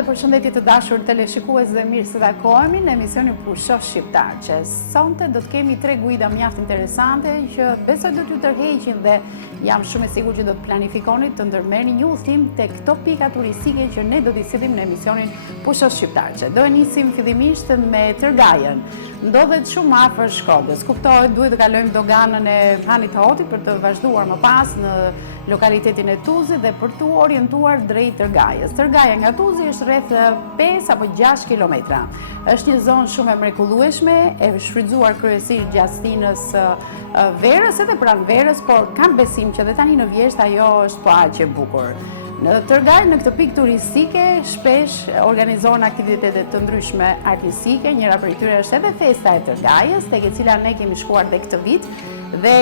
dhe përshëndetje të dashur teleshikues dhe mirë se takohemi në emisionin Pusho Shqiptar, që sonte do të kemi 3 guida mjaft interesante që besoj do t'ju tërheqin dhe jam shumë e sigurt që do të planifikoni të ndërmerrni një udhtim tek këto pika turistike që ne do t'i sillim në emisionin Pusho Shqiptar. Do e nisim fillimisht me Tërgajën. Ndodhet shumë afër Shkodrës. Kuptohet, duhet të kalojmë doganën e Hanit Hotit për të vazhduar më pas në lokalitetin e Tuzit dhe për të orientuar drejt Tërgajës. Tërgaja nga Tuzi është rreth 5 apo 6 kilometra. Është një zonë shumë e mrekullueshme, e shfrytzuar kryesisht gjatë stinës verës edhe pranë verës, por kam besim që dhe tani në vjesht ajo është po aq e bukur. Në Tërgaj, në këtë pikë turistike, shpesh organizohen aktivitete të ndryshme artistike, njëra prej tyre është edhe festa e Tërgajës, tek e cila ne kemi shkuar dhe këtë vit, dhe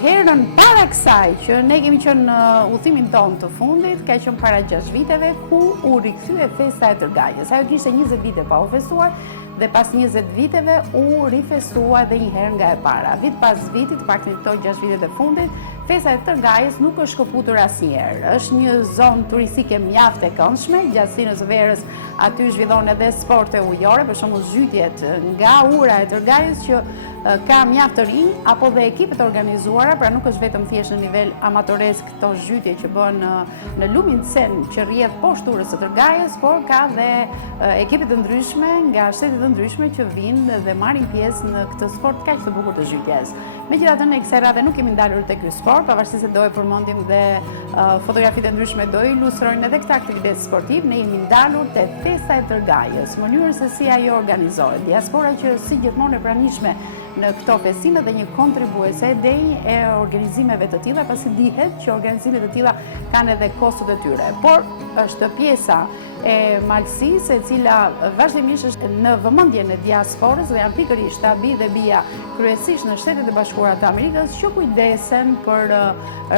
herën para kësaj që ne kemi qenë në udhimin tonë të fundit, ka qenë para 6 viteve, ku u rikthye festa e Tërgajës. Ajo kishte 20 vite pa u festuar, dhe pas 20 viteve u rifestua edhe një herë nga e para. Vit pas vitit, paktën këto 6 vitet e fundit, festa e Tërgajës nuk është shkëputur asnjëherë. Është një zonë turistike mjaft e këndshme, gjatë stinës së verës aty zhvillon edhe sporte ujore, për shembull zhytjet nga ura e Tërgajës që ka mjaft të rinj, apo dhe ekipet organizuara, pra nuk është vetëm thjesht në nivel amatoresk këto zhytje që bëhen në lumin Cen që rrjedh poshtë urës së Tërgajës, por ka dhe ekipe të ndryshme nga shtete të ndryshme që vinë dhe marrin pjesë në këtë sport kaq të bukur të zhytjes. Megjithatë, ne kësaj radhe nuk kemi ndalur tek ky sport, pavarësisht se do e përmendim dhe fotografitë e ndryshme do ilustrojnë edhe këtë aktivitet sportiv, ne jemi ndalur te festa e Tërgajës, mënyrën se si ajo organizohet. Diaspora që si gjithmonë e pranishme në këto festime dhe një kontribuese e organizimeve të tilla, pasi dihet që organizimet e tilla kanë edhe kostot e tyre. Por është pjesa e malësisë e cila vazhdimisht është në vëmendjen e diasporës dhe janë pikërisht abi dhe bija kryesisht në Shtetet e Bashkuara të Amerikës që kujdesen për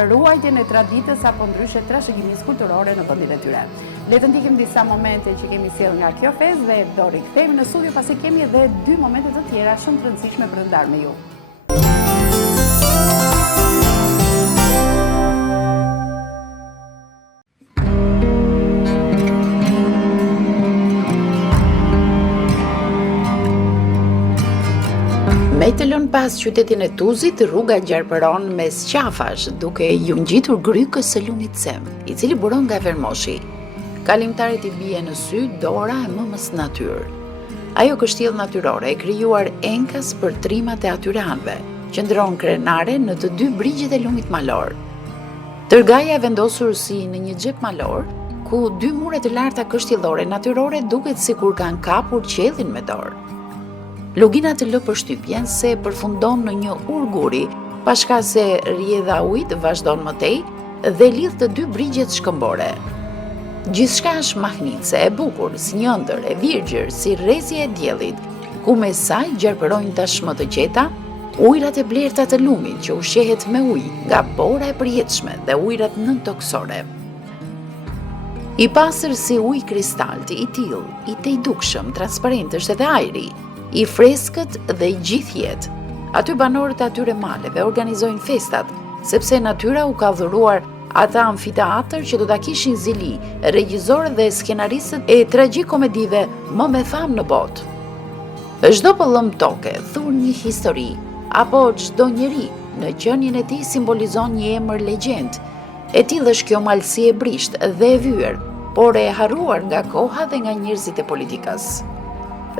ruajtjen e traditës apo ndryshe trashëgimisë kulturore në vendin e tyre. Le të ndikim disa momente që kemi sjellë nga kjo festë dhe do rikthehemi në studio pasi kemi edhe 2 momente të tjera shumë të rëndësishme për të ndarë me ju. Me të lënë pas qytetin e Tuzit, rruga gjarpëron mes qafash, duke ju ngjitur grykës së lumit Cem, i cili buron nga Vermoshi. Kalimtarit i bie në sy dora e mëmës natyrë. Ajo kështjellë natyrore e krijuar enkas për trimat e atyranëve, qëndron krenare në të 2 brigjet e lumit malor. Tërgaja e vendosur si në një xhep malor, ku 2 mure të larta kështjellore natyrore duket sikur kanë kapur qiellin me dorë. Lugina të lë përshtypjen se përfundon në një urguri, pashka se rrjedha ujit vazhdon më tej dhe lidh të 2 brigjet shkëmbore. Gjithçka është mahnice, e bukur, si një ëndër, e virgjër, si rrezja e diellit, ku me saj gjarpërojnë tashmë të qeta, ujërat e blerta të lumit që ushqehet me ujë nga bora e përjetshme dhe ujërat nëntoksore. I pastër si ujë kristalti, i tillë, i tejdukshëm, transparent është edhe ajri, i freskët dhe i gjithë jetë. Aty banorët e atyre maleve organizojnë festat, sepse natyra u ka dhuruar ata amfiteatër që do ta kishin zili, regjizorët dhe skenaristët e tragjikomedive më me famë në botë. Çdo pëllëm toke thur një histori, apo çdo njeri në qenien e tij simbolizon një emër legjend. E tillë është kjo malësi e brisht dhe e vyer, por e harruar nga koha dhe nga njerëzit e politikës.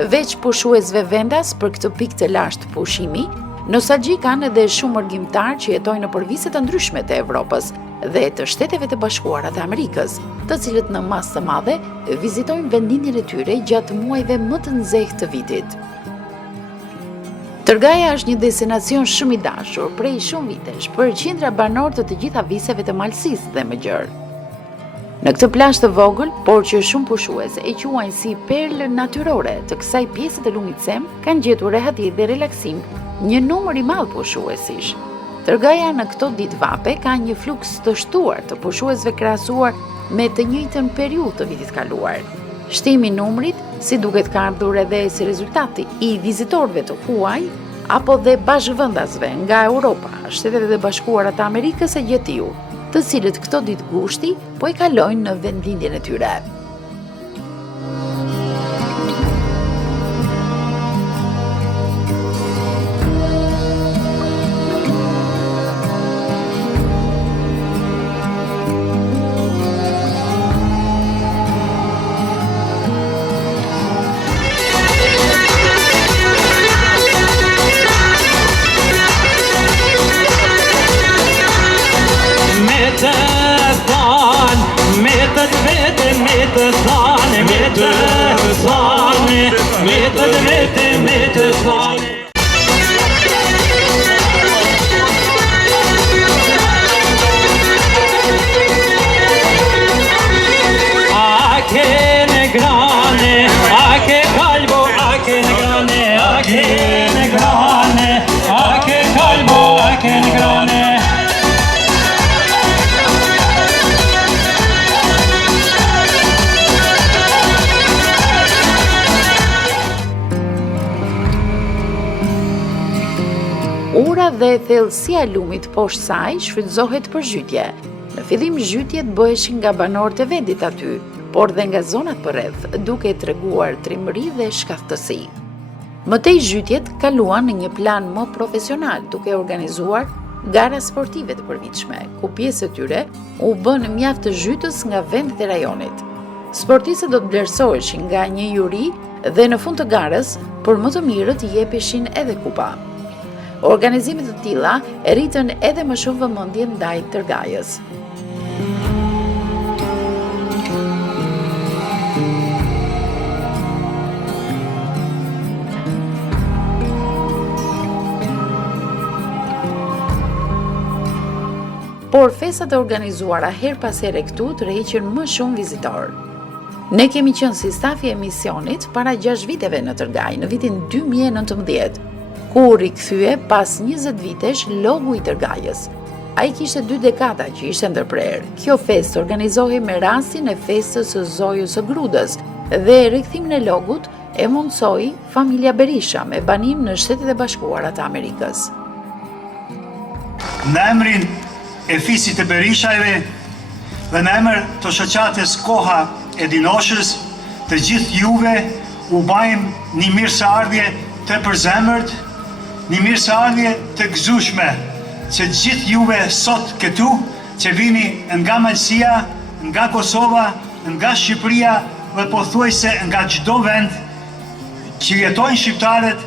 Veç pushuesve vendas për këtë pikë të lashtë pushimi, nostalgji kanë edhe shumë orgjimtar që jetojnë në përvise të ndryshme të Evropës dhe të Shteteve të Bashkuara të Amerikës, të cilët në masë të madhe vizitojnë vendindjen e tyre gjatë muajve më të nxehtë të vitit. Tërgaja është një destinacion shumë i dashur prej shumë vitesh për qindra banor të gjitha viseve të malësisë dhe më gjërë. Në këtë plazh të vogël, por që shumë pushues e quajnë si perlë natyrore të kësaj pjese të lumit Cem, kanë gjetur rehati dhe relaksim një numër i madh pushuesish. Tërgaja në këto ditë vape ka një fluks të shtuar të pushuesve krahasuar me të njëjtën periudhë të vitit kaluar. Shtimi i numrit, si duket ka ardhur edhe si rezultati i vizitorëve të huaj apo dhe bashkëvendasve nga Europa, Shtetet e Bashkuara të Amerikës e Gjetiju, të cilët këto ditë gushti po i kalojnë në vendlindjen e tyre. che ne grane, a che calmo, a che ne grane. Ura dhe thellësia e lumit poshtë saj shfrytëzohet për zhytje. Në fillim zhytjet bëheshin nga banorët e vendit aty, por dhe nga zonat përreth, duke treguar trimëri dhe shkathësi. Mëtej zhytjet kaluan në një plan më profesional, duke organizuar gara sportive të përvitshme, ku pjesë e tyre u bën mjaft të zhytës nga vendet e rajonit. Sportistët do të vlerësoheshin nga një juri dhe në fund të garës, për më të mirët i jepeshin edhe kupa. Organizimet të tilla e rritën edhe më shumë vëmendjen ndaj tërgajës. Por festat e organizuara her pas here këtu tërheqin më shumë vizitorë. Ne kemi qenë si stafi e emisionit para 6 viteve në Tërgaj, në vitin 2019, ku rikthye pas 20 vitesh logu i Tërgajës. Ai kishte 2 dekada që ishte ndërprer. Kjo festë organizohej me rastin e festës së Zojës së Grudës dhe rikthimin e logut e mundsoi familja Berisha me banim në Shtetet e Bashkuara të Amerikës. Në emrin e fisit të Berishajve dhe në emër të shoqatës Koha e Dinoshës, të gjithë juve u bajmë një mirëseardhje të përzemërt, një mirëseardhje të gëzueshme, që gjithë juve sot këtu që vini nga Malësia, nga Kosova, nga Shqipëria dhe pothuajse nga çdo vend që jetojnë shqiptarët.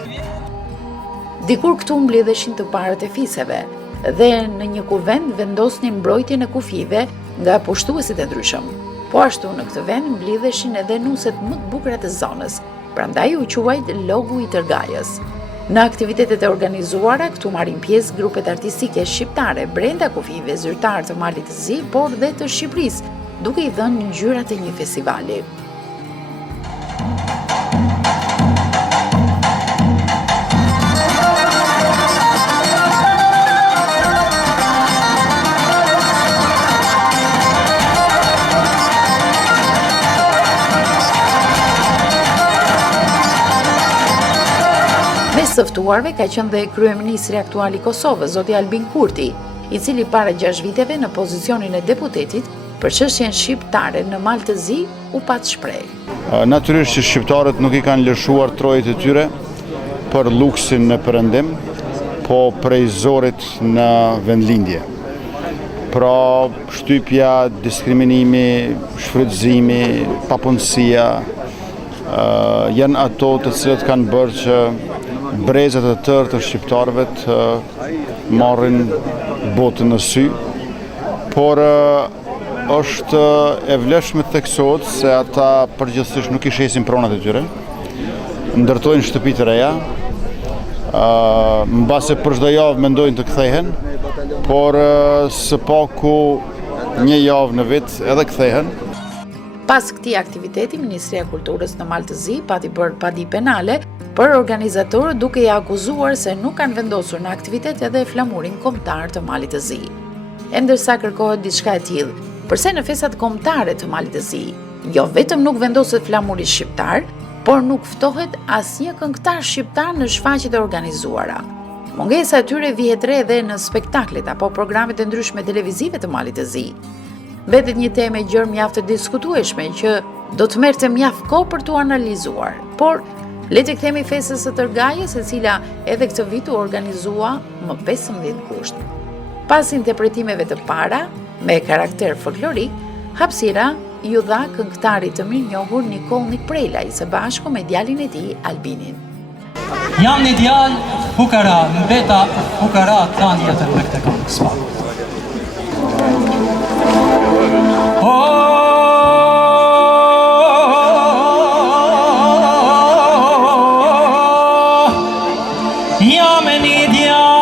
Dikur këtu mbledheshin të parët e fiseve dhe në një kuvend vendosnin mbrojtjen e kufive nga pushtuesit e ndryshëm. Po ashtu në këtë vend mbledheshin edhe nuset më të bukura të zonës, prandaj u quajt logu i Tërgajës. Në aktivitetet e organizuara, këtu marrin pjesë grupet artistike shqiptare brenda kufive zyrtar të Malit të Zi, por dhe të Shqipërisë, duke i dhënë ngjyrat e një festivali. Sëftuarve ka qenë dhe kryeministri aktual i Kosovës, zoti Albin Kurti, i cili para 6 viteve në pozicionin e deputetit për çështjen shqiptare në Malë të Zi u pat shpreh. Natyrisht që shqiptarët nuk i kanë lëshuar trojet e tyre për luksin në perëndim, po prej zorit në vendlindje. Pra shtypja, diskriminimi, shfrytëzimi, papunësia janë ato të cilët kanë bërë që brezat e tërë të shqiptarëve të marrin botën në sy, por është e vlefshme të theksohet se ata përgjithsisht nuk i shesin pronat e tyre, ndërtojnë shtëpi të reja, mbase për çdo javë mendojnë të kthehen, por së paku një javë në vit edhe kthehen. Pas këtij aktiviteti, Ministria e Kulturës në Malë të Zi pati bërë padi penale për organizatorët, duke i akuzuar se nuk kanë vendosur në aktivitet edhe flamurin kombëtar të Malit të Zi. E ndërsa kërkohet diçka e tillë, përse në festat kombëtare të Malit të Zi, jo vetëm nuk vendoset flamuri shqiptar, por nuk ftohet asnjë këngëtar shqiptar në shfaqjet e organizuara. Mungesa e tyre vihet re edhe në spektaklet apo programet e ndryshme televizive të Malit të Zi. Mbetet një temë e gjerë mjaft të diskutueshme që do të merrte mjaft kohë për t'u analizuar, por le të kthehemi festës së Tërgajës, e cila edhe këtë vit u organizua më 15 gusht. Pas interpretimeve të para me karakter folklorik, hapësira ju dha këngëtarit të mirënjohur Nikolnik Prelaj së bashku me djalin e tij Albinin. Jam një djalë fukara, mbeta fukara tani jetën me këtë këngë s'pak. Jam një djalë fukara,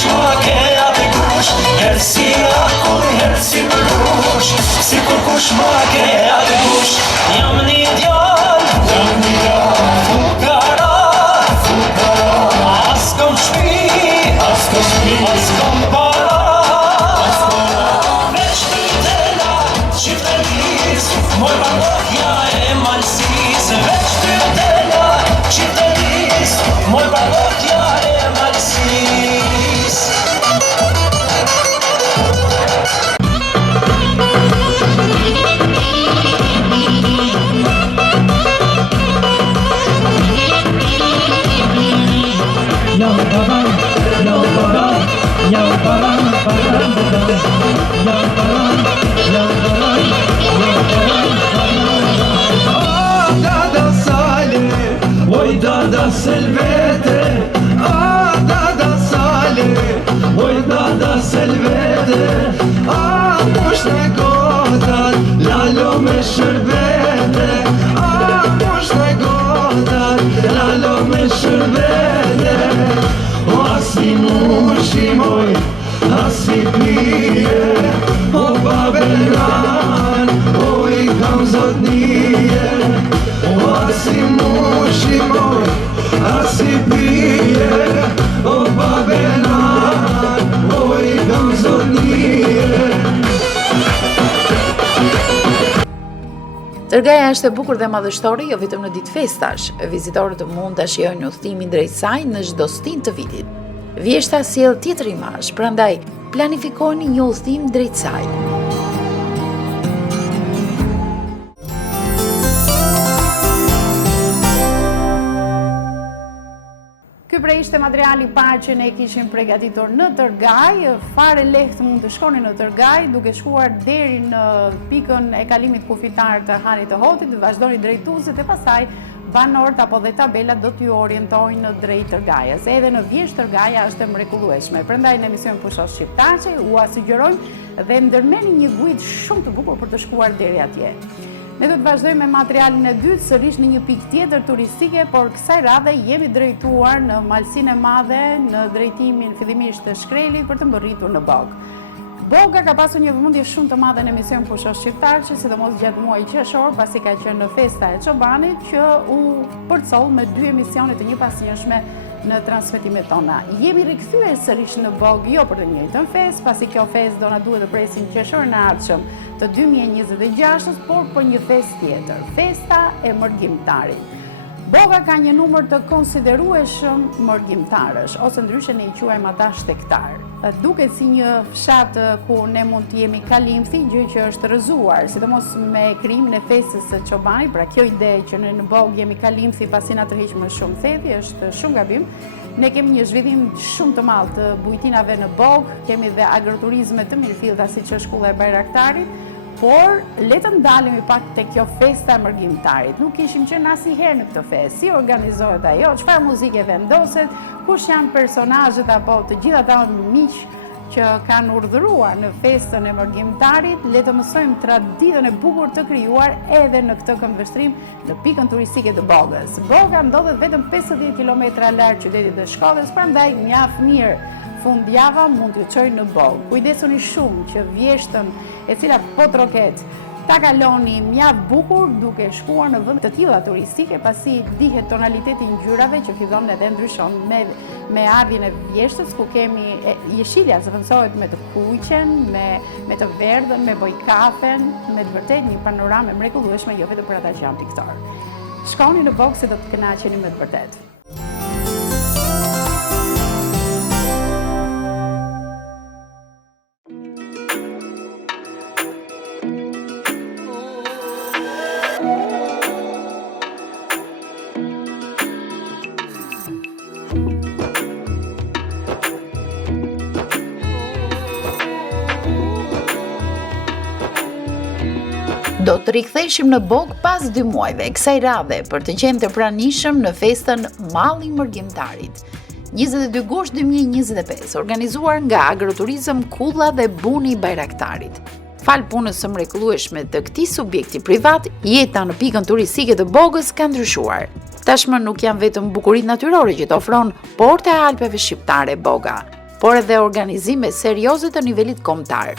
kush ma ke atë kush, herë si akull, herë si mrush, si kur kush ma ke atë kush. Jam një djallë, fukara, as kom shpi, as kom para, veç ty tela, qiftelis, moj parokja e malsis, veç ty tela, qiftelis, moj parokja e malsis. Dada Sale, oj dada Selvete, dada Sale, oj dada Selvete, mush në gotat, lalo me shërbete, mush në gotat, lalo me shërbete, o asi mushi moj, asi pije, o baberan, o I kam zotnije, o asi mushi moj, asi pije, o baberan, o I kam zotnije. Tërgaja është e bukur dhe madhështore jo vetëm në ditë festash. Vizitorët mund ta shijojnë udhëtimin drejt saj në çdo stin të vitit. Vjeshta sjell tjetër imazh, prandaj planifikoni një udhëtim drejt saj. Ky pra ishte materiali i parë që ne kishim përgatitur në Tërgaj. Fare lehtë mund të shkoni në Tërgaj, duke shkuar deri në pikën e kalimit kufitar të Hanit të Hotit, vazhdoni drejtuesit e pastaj banorët apo dhe tabelat do t'ju orientojnë drejt Tërgajës. Edhe në Vjeshtë Tërgaja është e mrekullueshme. Prandaj në emision Pushosh Shqiptaqe u sugjerojmë dhe ndërmeni një guid shumë të bukur për të shkuar deri atje. Ne do të vazhdojmë me materialin e dytë, sërish në një pikë tjetër turistike, por kësaj radhe jemi drejtuar në Malsinë e Madhe, në drejtimin fillimisht të Shkrelit për të mbërritur në Bog. Boga ka pasur një vëmendje shumë të madhe në emision Pushosh Shqiptaqe, sidomos gjatë muajit qershor, pasi ka qenë në festa e çobanit që u përcoll me 2 emisione të njëpasnjëshme në transmetimet tona. Jemi rikthyer sërish në Bog, jo për të njëjtën festë, pasi kjo festë do na duhet të presim qershorin e ardhshëm të 2026, por për një festë tjetër, festa e mërgjimtarit. Boga ka një numër të konsiderueshëm mërgjimtarësh, ose ndryshe ne I quajmë ata shtektar. Duket si një fshat ku ne mund të jemi kalimthi, gjë që është rrëzuar, sidomos me krijimin e festës së çobanit, pra kjo ide që ne në Bog jemi kalimthi pasi na tërheq më shumë thethi, është shumë gabim. Ne kemi një zhvillim shumë të madh të bujtinave në Bog, kemi dhe agroturizme të mirëfillta siç është Shkulla e Bajraktarit, por le të ndalemi pak te kjo festa e mërgjimtarit. Nuk kishim qenë asnjëherë në këtë festë. Si organizohet ajo? Çfarë muzike vendoset? Kush janë personazhet apo të gjithë ata miq që kanë urdhëruar në festën e mërgjimtarit? Le të mësojmë traditën e bukur të krijuar edhe në këtë këmbështrim në pikën turistike të Bogës. Boga ndodhet vetëm 50 kilometra larg qytetit të Shkodrës, prandaj mjaft mirë fundjava mund t'ju çojë në Bog. Kujdesuni shumë që Vjeshtën, e cila po troket, ta kaloni mjaft bukur duke shkuar në vend të tilla turistike, pasi dihet tonaliteti I ngjyrave që fillon edhe ndryshon me ardhjen e Vjeshtës, ku kemi jeshilja zëvendësohet me të kuqen, me të verdhën, me bojkafen, me të vërtet një panoramë mrekullueshme jo vetëm për ata që janë piktor. Shkoni në Bog se do të kënaqeni me të vërtet. Do të riktheheshim në Bog pas 2 muajve kësaj radhe për të qenë të pranishëm në festën Malli I Mërgjimtarit. 22 gusht 2025, organizuar nga Agroturizëm Kulla dhe Buni I Bajraktarit. Fal punës së mrekullueshme të këtij subjekti privat, jeta në pikën turistike të Bogës ka ndryshuar. Tashmë nuk janë vetëm bukuritë natyrore që të ofron porta e Alpeve shqiptare Boga. por edhe organizime serioze të nivelit kombëtar.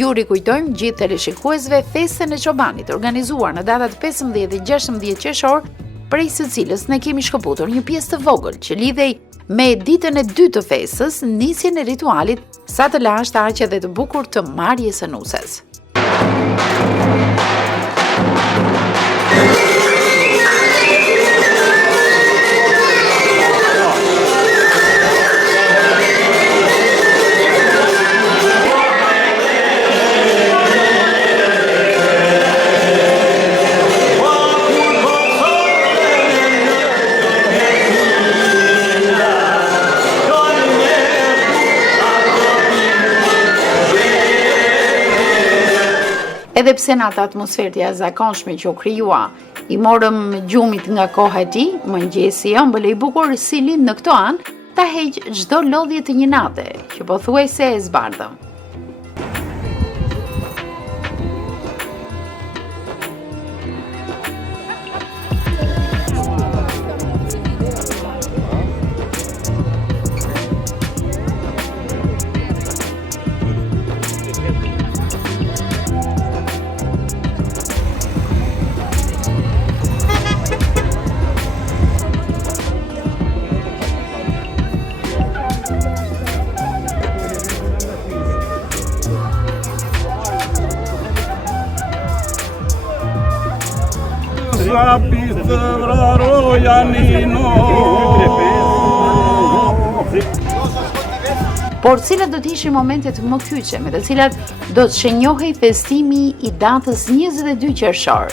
Ju rikujtojmë gjithë teleshikuesve festën e çobanit organizuar në datat 15 dhe 16 qershor, prej së cilës ne kemi shkëputur një pjesë të vogël që lidhej me ditën e dytë të festës, nisjen e ritualit sa të lashtë aq edhe të bukur të marrjes së nuses. Edhe pse në atë atmosferë të jashtëzakonshme që u krijua, i morëm gjumit nga koha e tij, mëngjesi ëmbël i bukur si lind në këto anë, ta heq çdo lodhje të një nate, që pothuajse e zbardhëm. Por cilat do të ishin momentet më kyçe me të cilat do të shenjohej festimi i datës 22 qershor?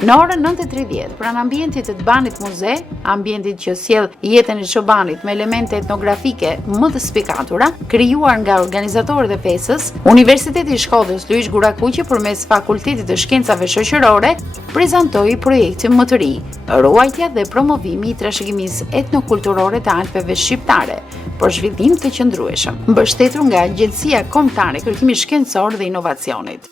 Në orën 9:30, pranë ambientit të Banit Muze, ambientit që sjell jetën e çobanit me elemente etnografike më të spikatura, krijuar nga organizatorët e festës, Universiteti i Shkodrës Luish Gurakuqi përmes Fakultetit të Shkencave Shoqërore prezantoi projektin më të ri, ruajtja dhe promovimi i trashëgimisë etnokulturore të Alpeve shqiptare, për zhvillim të qëndrueshëm, mbështetur nga Agjencia Kombëtare e Kërkimit Shkencor dhe Inovacionit.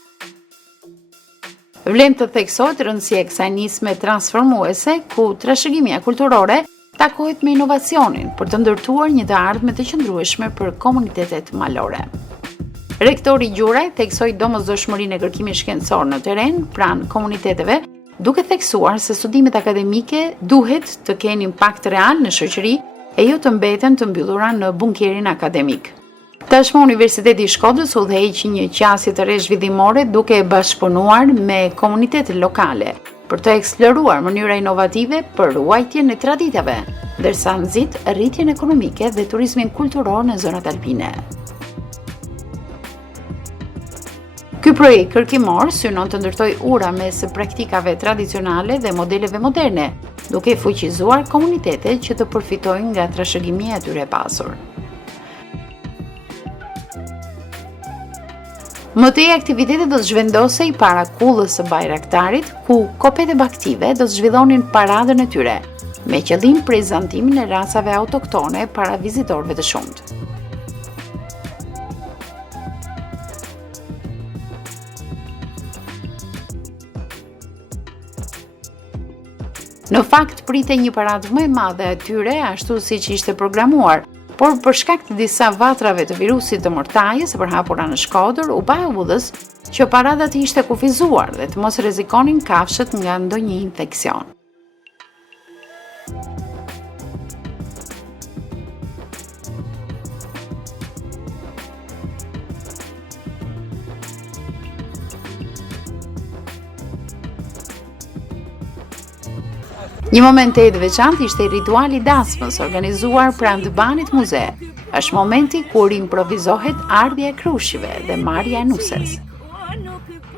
Vlen të theksohet rëndësia e kësaj nisme transformuese, ku trashëgimia kulturore takohet me inovacionin për të ndërtuar një të ardhme të qëndrueshme për komunitetet malore. Rektori Gjuraj theksoi domosdoshmërinë e kërkimit shkencor në teren pranë komuniteteve, duke theksuar se studimet akademike duhet të kenë impakt real në shoqëri e jo të mbeten të mbyllura në bunkerin akademik. Tashmë Universiteti i Shkodrës udhëheq një qasje të re zhvillimore duke bashkëpunuar me komunitetet lokale për të eksploruar mënyra inovative për ruajtjen e traditave, ndërsa nxit rritjen ekonomike dhe turizmin kulturor në zonat alpine. Ky projekt kërkimor synon të ndërtoj ura mes praktikave tradicionale dhe modeleve moderne, duke fuqizuar komunitetet që të përfitojnë nga trashëgimia e tyre e pasur. Mëtej aktivitetet do të zhvendosej para kullës së Bajraktarit, ku kopet e baktive do të zhvillonin paradën e tyre, me qëllim prezantimin e racave autoktone para vizitorëve të shumtë. Në fakt, pritej një paradë më e madhe e tyre, ashtu siç ishte programuar, por për shkak të disa vatrave të virusit të mortajës e përhapura në Shkodër, u pa udhës që parada të ishte kufizuar dhe të mos rrezikonin kafshët nga ndonjë infeksion. Një moment e të veçantë ishte i rituali dasmës organizuar pranë të banit muze. Është momenti kur improvizohet ardhja e krushive dhe marrja e nuses.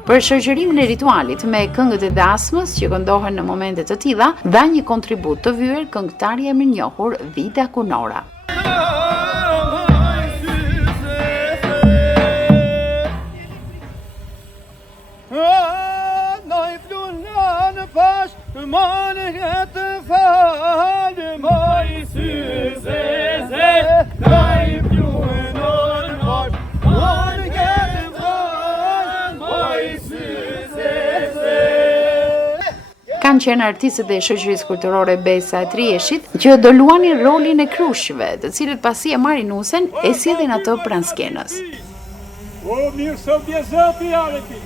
Për shoqërimin e ritualit me këngët e dasmës që këndohen në momente të tilla, dha një kontribut të vyer këngëtarja e mirënjohur Vida Kunora. Kanë qenë artistët e shoqërisë kulturore Besa e Trieshit që do luanin rolin e krushive, të cilët pasi e marrin nusen e sillin ato pranë skenës. O mirë sot je zoti Areti.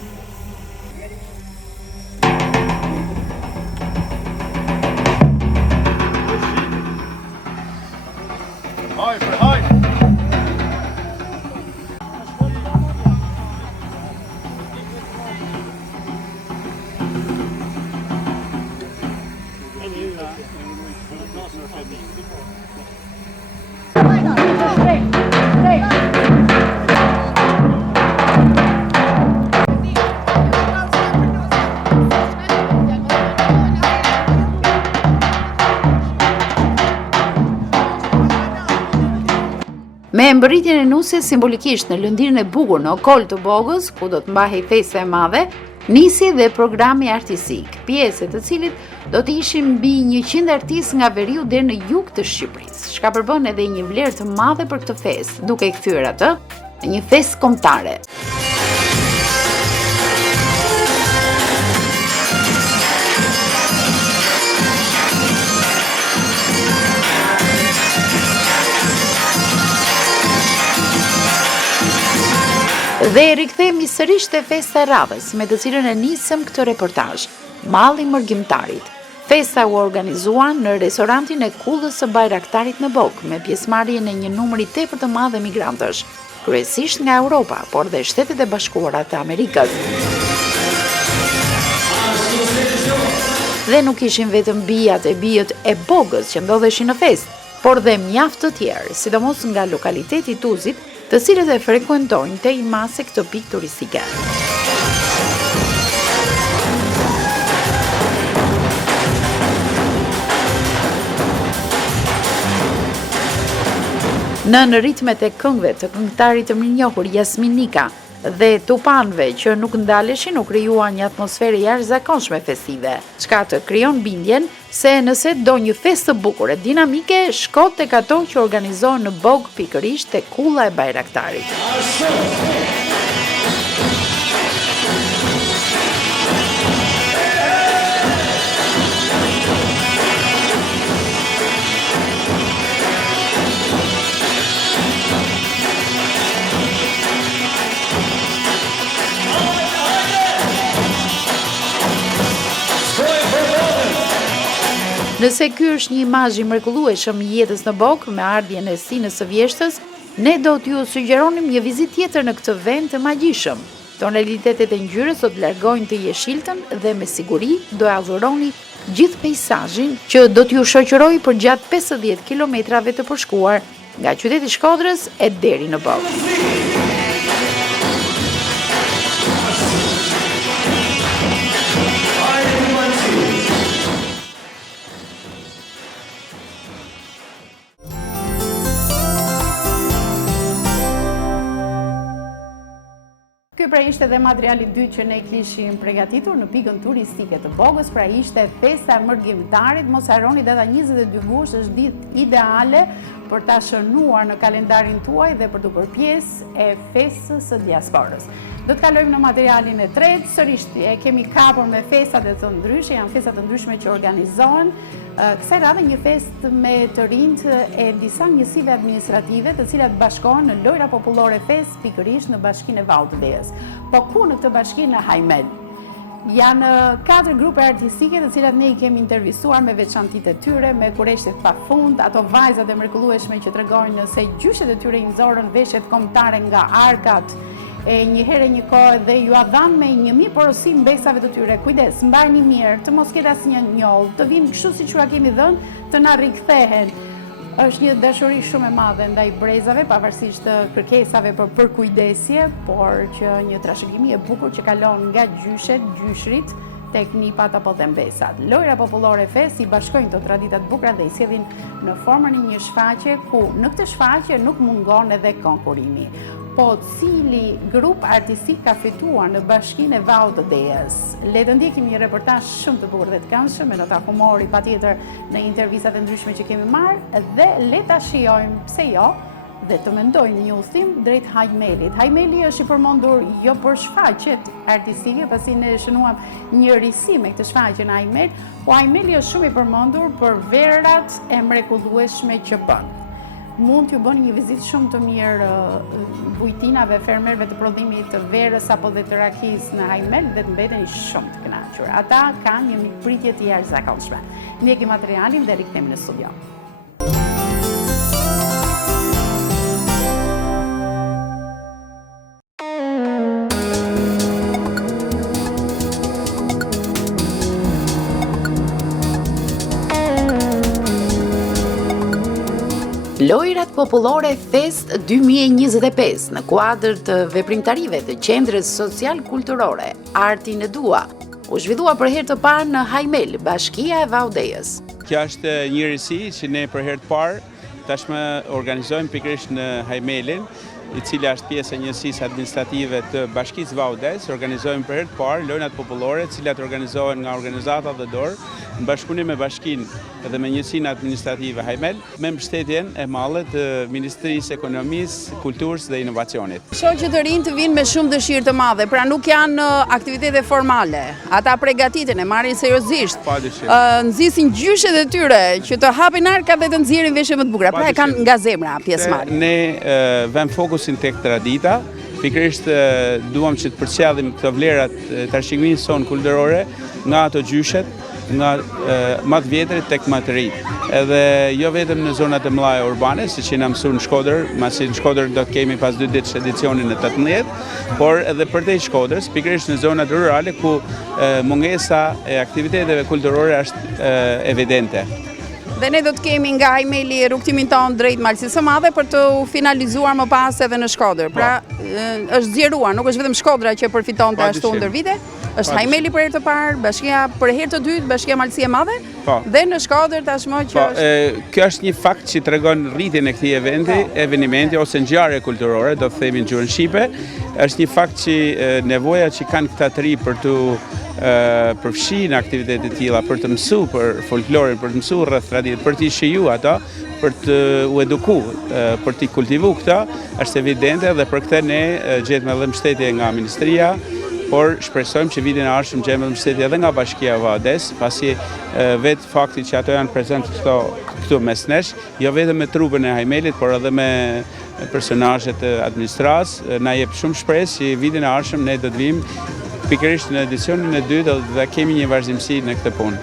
Me mbërritjen e nusjes simbolikisht në lëndirën e bukur në Okol të Bogës, ku do të mbahej festa e madhe, nisi dhe programi artistik, pjesë të cilit do të ishin mbi 100 artistë nga veriu deri në jug të Shqipërisë, çka përbën edhe një vlerë të madhe për këtë festë, duke kthyer atë në një festë kombëtare. Dhe rikthehemi sërish te festa e radhës, me të cilën e nisëm këtë reportazh, Malli Mërgjimtarit. Festa u organizua në restorantin e kullës së Bajraktarit në Bokë, me pjesëmarrjen e një numri tepër të madh emigrantësh, kryesisht nga Europa, por dhe Shtetet e Bashkuara të Amerikës. Dhe nuk ishin vetëm bijat e bijët e Bogës që ndodheshin në festë, por dhe mjaft të tjerë, sidomos nga lokaliteti Tuzit, të cilët e frekuentojnë tej mase këtë pikë turistike. Në ritmet e këngëve të këngëtarit të mirënjohur Jasmin Nika dhe tupanëve që nuk ndaleshin, u krijua një atmosferë jashtëzakonshme festive, çka të krijon bindjen se nëse do një festë të bukur e dinamike, shko tek ato që organizohen në Bogë, pikërisht tek kulla e Bajraktarit. Nëse ky është një imazh i mrekullueshëm i jetës në Bokë me ardhjen e sinës së vjeshtës, ne do t'ju sugjeronim një vizitë tjetër në këtë vend të magjishëm. Tonalitetet e ngjyrës do të largojnë të jeshiltën dhe me siguri do e adhuroni gjithë peizazhin që do t'ju shoqërojë për gjatë 50 kilometrave të përshkuar nga qyteti Shkodrës e deri në Bokë. pra ishte dhe materiali dytë që ne kishim përgatitur në pikën turistike të Bogës, pra ishte festa e mërgjimtarit. Mos harroni data 22 gusht është ditë ideale për ta shënuar në kalendarin tuaj dhe për të bërë pjesë e festës së diasporës. Do të kalojmë në materialin e tretë, sërish e kemi kapur me festat e të ndryshme, janë festat të ndryshme që organizohen. Kësaj radhe një fest me të rinjt e disa njësive administrative të cilat bashkohen në lojra popullore fest pikërisht në bashkinë e Vallt të Deës. Po ku në këtë bashkinë në Hajmel? Janë 4 grupe artistike të cilat ne I kemi intervistuar me veçantitë e tyre, me kurreshtet pafund, ato vajzat e mrekullueshme që tregojnë se gjyshet e tyre I nxorën veshjet kombëtare nga arkat e një herë një kohë dhe ju dhanë me një mirë porosi mbesave të tyre. Kujdes, mbajini mirë, të mos ketë asnjë njoll, të vinë kështu siç ua kemi dhënë, të na rikthehen. Është një dashuri shumë e madhe ndaj brezave, pavarësisht të kërkesave për përkujdesje, por që një trashëgimi e bukur që kalon nga gjyshet, gjyshrit, tek nipat apo dhe mbesat. Lojra popullore fest I bashkojnë të traditat bukura dhe I sjellin në formën e një shfaqje ku në këtë shfaqje nuk mungon edhe konkurimi. Po cili grup artistik ka fituar në bashkinë e Vallt të Deës? Le të ndjekim një reportazh shumë të bukur dhe të këndshëm me nota humori patjetër në intervistat e ndryshme që kemi marrë dhe le ta shijojmë, pse jo, dhe të mendojnë një udhtim drejt Hajmelit. Hajmeli është I përmendur jo për shfaqjet artistike, pasi ne shënuam një risi me këtë shfaqje në Hajmel, po Hajmeli është shumë I përmendur për verat e mrekullueshme që bën. Mund t'ju bëni një vizitë shumë të mirë bujtinave, fermerëve të prodhimit të verës apo dhe të rakis në Hajmel dhe të mbeteni shumë të kënaqur. Ata kanë një mikpritje të jashtëzakonshme. Ndjekim materialin dhe rikthehemi në studio. Lojrat popullore Fest 2025 në kuadër të veprimtarive të Qendrës Social-Kulturore Arti në Dua u zhvillua për herë të parë në Hajmel, Bashkia e Vallt të Deës. Kjo është një risi që ne për herë të parë tashmë organizojmë pikërisht në Hajmelin, I cili është pjesë e njësisë administrative të Bashkisë Vallt të Deës. Organizojmë për herë të parë lojrat popullore, të cilat organizohen nga organizata dhe dorë, në bashkëpunim me bashkinë dhe me njësinë administrative Hajmel, me mbështetjen e madhe të Ministrisë Ekonomisë, Kulturës dhe Inovacionit. Shoh që të rinj të vinë me shumë dëshirë të madhe, pra nuk janë aktivitete formale. Ata përgatiten, e marrin seriozisht. Nxisin gjyshet e tyre që të hapin arkat dhe të nxjerrin veshje më të bukura. Pra e kanë nga zemra pjesëmarrjen. Ne vëmë fokusin tek tradita, pikërisht duam që të përcjellim këto vlerat trashëgimisë sonë kulturore nga ato gjyshet, nga më të vjetrit tek më të rinj. Edhe jo vetëm në zonat e mëdha urbane, siç jena mësuar në Shkodër, masi në Shkodër do të kemi pas 2 ditësh edicionin e 18, por edhe përtej Shkodrës, pikërisht në zonat rurale ku mungesa e aktiviteteve kulturore është evidente. Dhe ne do të kemi nga Hajmeli rrugtimin tonë drejt Malësisë së Madhe për të finalizuar më pas edhe në Shkodër. Pra është zgjeruar, nuk është vetëm Shkodra që përfitonte ashtu ndër vite. Është Hajmeli për herë të parë, Bashkia për herë të dytë, Bashkia Malësia e Madhe, dhe në Shkodër tashmë që është. Kjo është një fakt që tregon rritjen e këtij eventi ose ngjarje kulturore, do të themi në gjuhën shqipe. Është një fakt që nevoja që kanë këta të ri për të përfshi në aktivitete të tilla, për të mësuar për folklorin, për të mësuar rreth traditës, për të shiju ata, për të u eduku, për të kultivu këta, është evidente dhe për këtë ne gjetëm edhe mbështetje nga Ministria, por shpresojmë që vitin e ardhshëm gjejmë mbështetje edhe nga Bashkia e Vallt të Deës, pasi vetë fakti që ato janë prezente këtu mes nesh, jo vetëm me trupin e Hajmelit, por edhe me personazhet e administratës, na jep shumë shpresë që vitin e ardhshëm ne do të vijmë pikërisht në edicionin e 2 dhe kemi një vazhdimsi në këtë punë.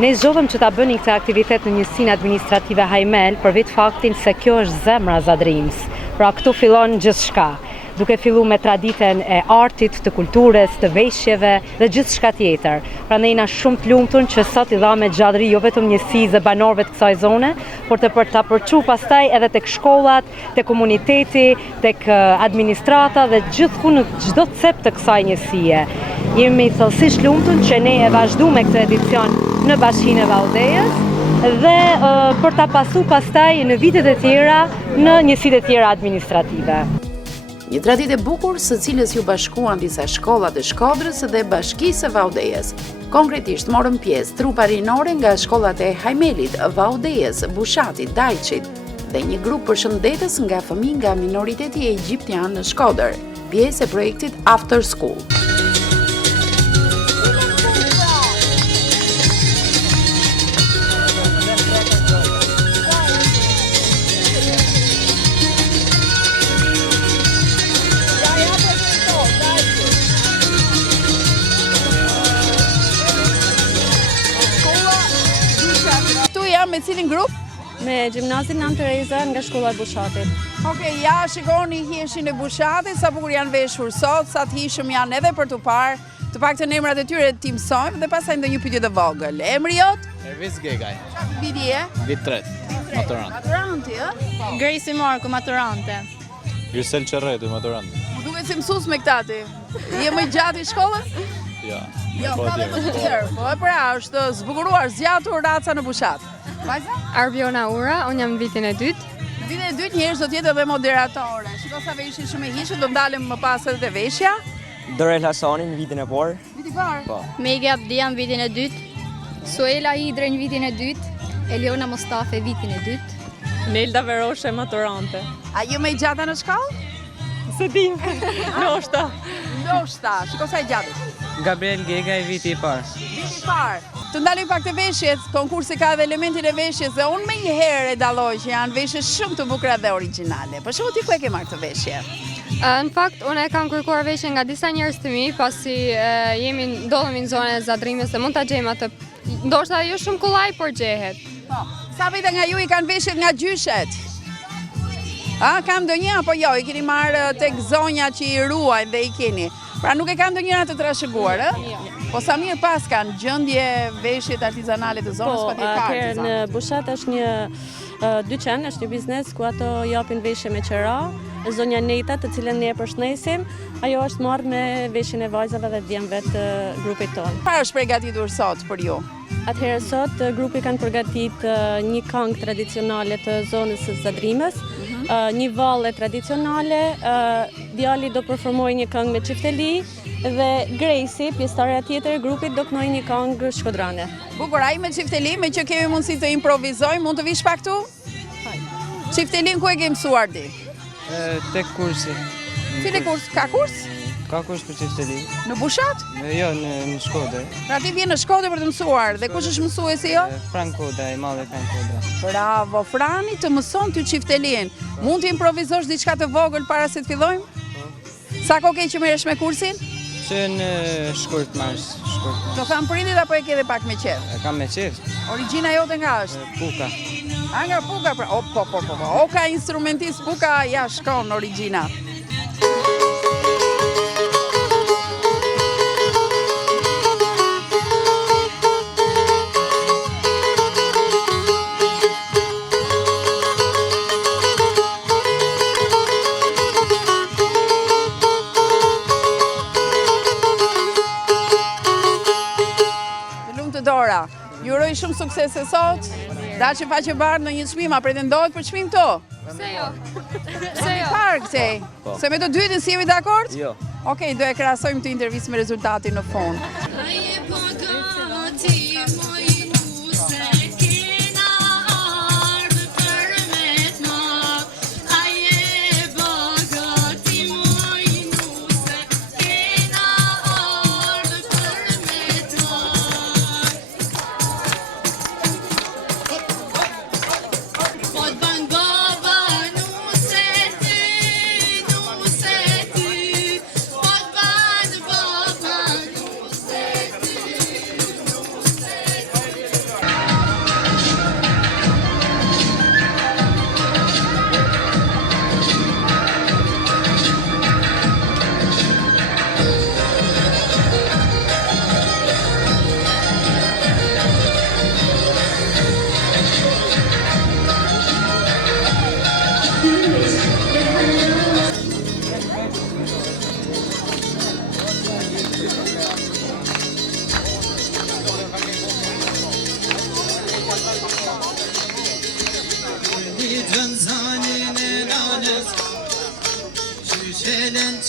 Ne zgjodhëm që ta bëni këtë aktivitet në njësinë administrative Hajmel për vetë faktin se kjo është zemra Zadrims. Pra këtu fillon gjithçka, duke fillu me traditën e artit, të kulturës, të veshjeve dhe gjithçka tjetër. Prandaj jena shumë të lumtur që sot i dhamë gjallëri jo vetëm njësisë dhe banorëve të kësaj zone, por të përçu pastaj edhe tek shkollat, tek komuniteti, tek administrata dhe gjithku në çdo cep të kësaj njësie. Jemi thellësisht lumtur që ne e vazhdojmë këtë edicion në Bashkinë e Vallëdhejës dhe për ta pasu pastaj në vitet e tjera në njësitë e tjera administrative. Një traditë e bukur së cilës ju bashkuan disa shkolla të Shkodrës dhe Bashkisë së Vallëdhejës. Konkretisht morën pjesë trupa rinore nga shkollat e Hajmelit, Vallëdhejës, Bushatit, Dajçit dhe një grup përshëndetës nga fëmijë nga minoriteti egjiptian në Shkodër, pjesë e projektit After School. Me cilin grup? Me gjimnazin Nën Tereza nga shkolla e Bushatit. Okej, ja shikoni hieshin e Bushatit, sa bukur janë veshur sot, sa të hishëm janë edhe për të parë, të paktën emrat e tyre të mësojmë dhe pastaj ndonjë pyetje të vogël. Emri jot? Ervis Gegaj. Viti je? Vit 3, maturant. Maturanti, ë? Gracie Marko, maturante. Yrsel Qerretu, maturant. Më duket si mësues me këta ti. Je më gjatë i shkollës? Ja. Jo, ka dhe më të tjerë. Po e pra, është zbukuruar, zgjatur raca në Bushat. Vajza? Arbiona Ura, unë jam në vitin e dytë. Në vitin e dytë njerëz do të jetë edhe moderatore. Shiko sa veshin shumë e hiqë, do ndalem më pas edhe te veshja. Dorel Hasani në vitin e parë. Viti parë? Po. Megi Abdia në vitin e dytë. Suela Hidre në vitin e dytë. Eliona Mostafe vitin e dytë. Nelda Veroshe, maturante. A ju më i gjata në shkollë? Se dim, ndoshta. Ndoshta, shiko sa i gjatë. Gabriel Gegaj, viti i parë. Viti i parë. Të ndalim pak të veshjet, konkursi ka edhe elementin e veshjes dhe unë me një herë e dalloj që janë veshje shumë të bukura dhe origjinale. Për shembull ti ku e ke marrë këtë veshje? Në fakt, unë e kam kërkuar veshje nga disa njerëz të mi, pasi ndodhemi në zonën e Zadrimës dhe mund ta gjejmë atë. Ndoshta jo shumë kollaj, por gjehet. Po. Sa vite nga ju i kanë veshjet nga gjyshet? A, kam ndonjë apo jo? I keni marrë tek zonja që i ruajnë dhe i keni. Pra nuk e kanë ndonjëra të trashëguar, ë? Po sa mirë pas kanë gjendje veshjet artizanale të zonës pa të parë. Në Bushat është një dyqan, është një biznes ku ato japin veshje me qera, zonja Neta, të cilën ne e përshëndesim. Ajo është marrë me veshjen e vajzave dhe vjen vetë grupit tonë. Çfarë është përgatitur sot për ju? Atëherë sot grupi kanë përgatit një këngë tradicionale të zonës së Zadrimës, një valle tradicionale, djali do performoj një këngë me çifteli dhe Gracie, pjesëtarja tjetër e grupit, do kënoj një këngë shkodrane. Bukur, ai me çifteli, me që kemi mundësi të improvizojmë, mund të vish pak këtu? Çiftelin ku e ke mësuar ti? Tek kursi. Cili kurs? Ka kurs? Ka kurs për çifteli. Në Bushat? Jo, në Shkodër. Pra ti vjen në Shkodër për të mësuar, dhe kush është mësuesi jo? Fran Koda, i madhe Fran Koda. Bravo, Frani të mëson ty çiftelin. Mund të improvizosh diçka të vogël para se të fillojmë? Sa kohë ke që merresh me kursin? Që në shkurt marrës, shkurt. Do tham prindit apo e ke edhe pak me qef? E kam me qef. Origjina jote nga është? Puka. A nga Puka, pra, o ka instrumentist Puka, ja shkon origjina. Dora, ju uroj shumë sukses e sot. Daçi faqe bardhë në një çmim, a pretendohet për çmim këto? Pse jo? Pse jo? Parë këtej. Se me të dytin si jemi dakord? Jo. Okej, do e krahasojmë këtë intervistë me rezultatin në fund.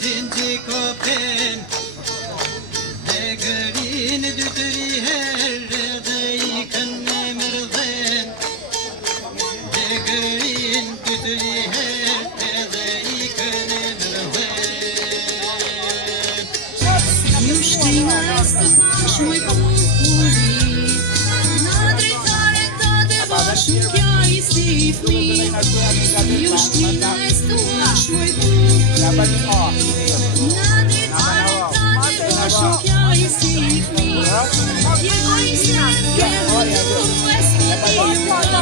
vesin t'i kopen Dhe gërin dy të riherë Dhe i kënë e mërdhen Dhe gërin dy të riherë Dhe i kënë e mërdhen Ju shtrina e së fash moj kukuri Na drejtare ta dhe bashkë kja i si fmi Ju shtrina e së fash moj kukuri Na drejtare ta dhe bashkë kja i si fmi Jeko i se ke hutu e së ti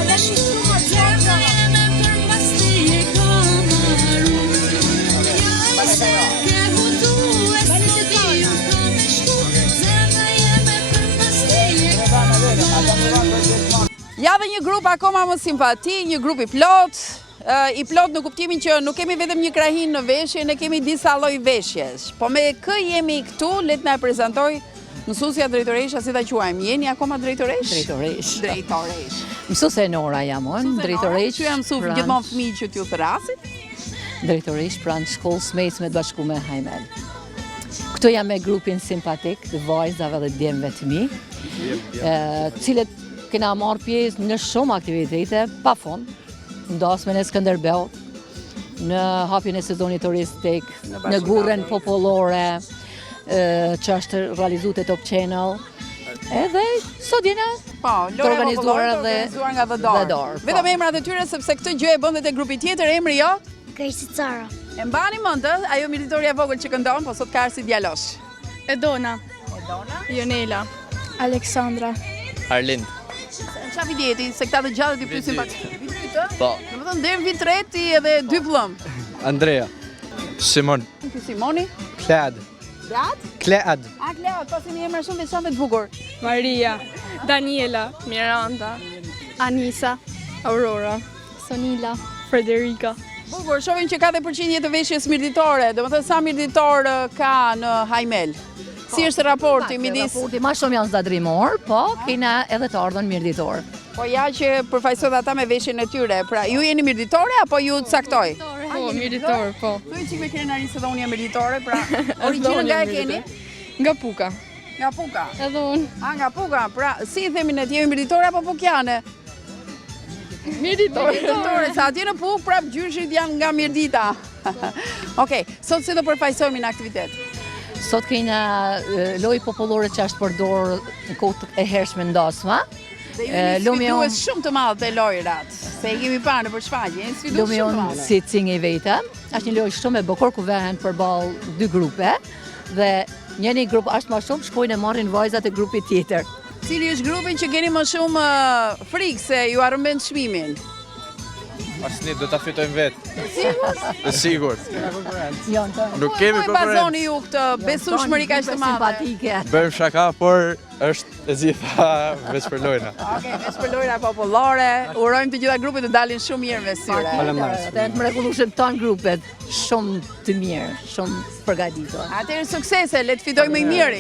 Dhe shkuar zemra jeme për pas ti e kamaru Ja i se ke hutu e së ti Ja dhe një grup akoma më simpati, një grup i plot në kuptimin që nuk kemi vetëm një krahin në veshje, ne kemi disa lloj veshjes. Po me kë jemi këtu, let na e prezantoj mësusja drejtoresha, si ta quajmë, jeni akoma drejtoresh? Drejtoresh. Mësuse Nora jam unë, drejtoresh. Që jam mësuf gjithmonë fëmijë që t'ju thrasin? Drejtoresh pranë shkollës mesme të bashkuar me Hajmel. Këtu jam me grupin simpatik të vajzave dhe djemve të mi, cilët kena marrë pjesë në shumë aktivitete, pa fond, ndasme në Skënderbeu, në hapjen e sezonit turistik, në gurren popullore, që është realizuar te Top Channel, edhe sot jena të organizuar nga The Door. Vetëm emrat e tyre, sepse këtë gjë e bëndet e grupi tjetër, emri jo? Kërsi Cara. E mbani mend, ajo militoria vogël që këndon, po sot ka arsi djalosh. Edona. Jonela. Aleksandra. Arlind. Qa vidjeti, se këta dhe gjatë t'i plus simpatik? Vidytë? Po. Në më thënë, dherë vit treti edhe 2 plëm. Andrea. Simon. Simoni? Klead. Klead? Klead. Klead, pasi një emra shumë veçantë të bukur. Maria. Daniela. Miranda. Anisa. Aurora. Sonila. Frederika. Bukur, shohim që ka dhe përqindje të veshjes mirditore, dhe më thënë sa mirditor ka në Hajmel? Si është raporti midis? Raporti ma shumë janë zadrimor, po kena edhe të ardhën mirditor. Po ja që përfaqësojnë ata me veshjen e tyre, pra ju jeni mirditore apo ju caktoj? Po, mirditor, po. Thuaj çik me krenarisë edhe unë jam mirditore, pra origjinën nga e keni? Nga Puka. Nga Puka? Edhe unë. Nga Puka, pra si i themi ne, jemi mirditore apo pukjane? Mirditore, sa atje në Puk, prap gjyshit janë nga mirdita. Okej, sot si do përfaqësohemi në aktivitet? Sot kena lojë popullore që është përdorë në kohë e hershme ndasma. Dhe ju jeni sfidues shumë të madh të lojrat, se e kemi parë në përshfaqje, jeni sfidues shumë të madh. Si cingi i vetëm, është një lojë shumë e bukur ku vehen përballë 2 grupe dhe njëri grup është më shumë shkojnë e marrin vajzat e grupit tjetër. Cili është grupin që keni më shumë frikë se ju arrëmbën çmimin? Asnjë, do ta fitojmë vetë. Sigurt? Nuk Po kemi e bazoni ju këtë besueshmëri kaq të madhe? Bëjmë shaka, por është e gjitha veç për lojna. Okej, veç për lojra popullore. Urojmë të gjitha grupet të dalin shumë mirë me syre. Faleminderit. Të mrekullueshëm tan grupet, shumë të mirë, shumë përgatitur. Atëherë suksese, le të fitojmë më mirë.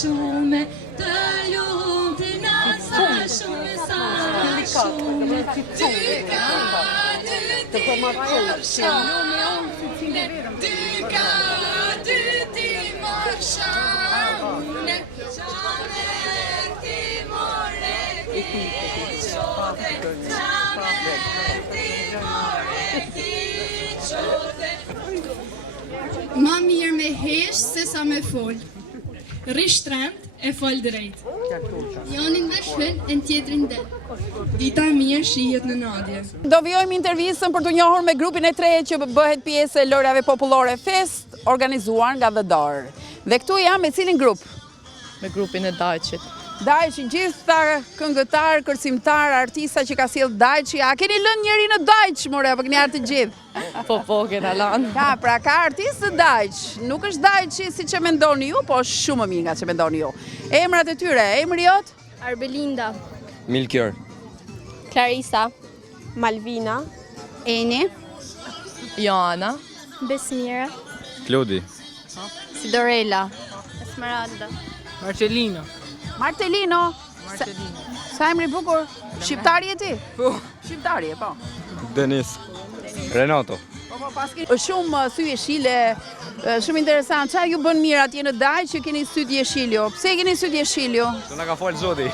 Shumë të lumë, nasa shumë sa shumë Ty ka dy ti morshaune Ty ka dy ti morshaune Qamer ti more ti qote Qamer ti more ti qote Ma mirë me hesh se sa me fol Rish trend e fol drejt. Janin me shën e tjetrin del. Dita mirë shihet në nadje. Do vjojmë intervistën për të njohur me grupin e tretë që bëhet pjesë e lojrave popullore Fest, organizuar nga The Door. Dhe këtu jam me cilin grup? Me grupin e Daqit. Dajçi, gjithë këngëtar, kërcimtar, artista që ka sjell Dajçi, a keni lënë njëri në Dajç, more, apo keni ardhur të gjithë? Po, kena lanë. Pra ka artistë Dajç, nuk është Dajçi si që mendoni ju, po është shumë më mirë nga që mendoni ju. Emrat e tyre, emri jot? Arbelinda. Milkjör. Clarisa. Malvina. Eni. Joana. Besmira. Klodi. Sidorela. Esmeralda. Marcelino. Martelino. Sa emri bukur? Shqiptari e ti? Po. Shqiptari e, po. Denis. Renato. Është shumë sy jeshile, shumë interesant. Çfarë ju bën mirë atje në Dajç që keni sy të jeshilju? Pse keni sy të jeshilju? Se na ka fal Zoti.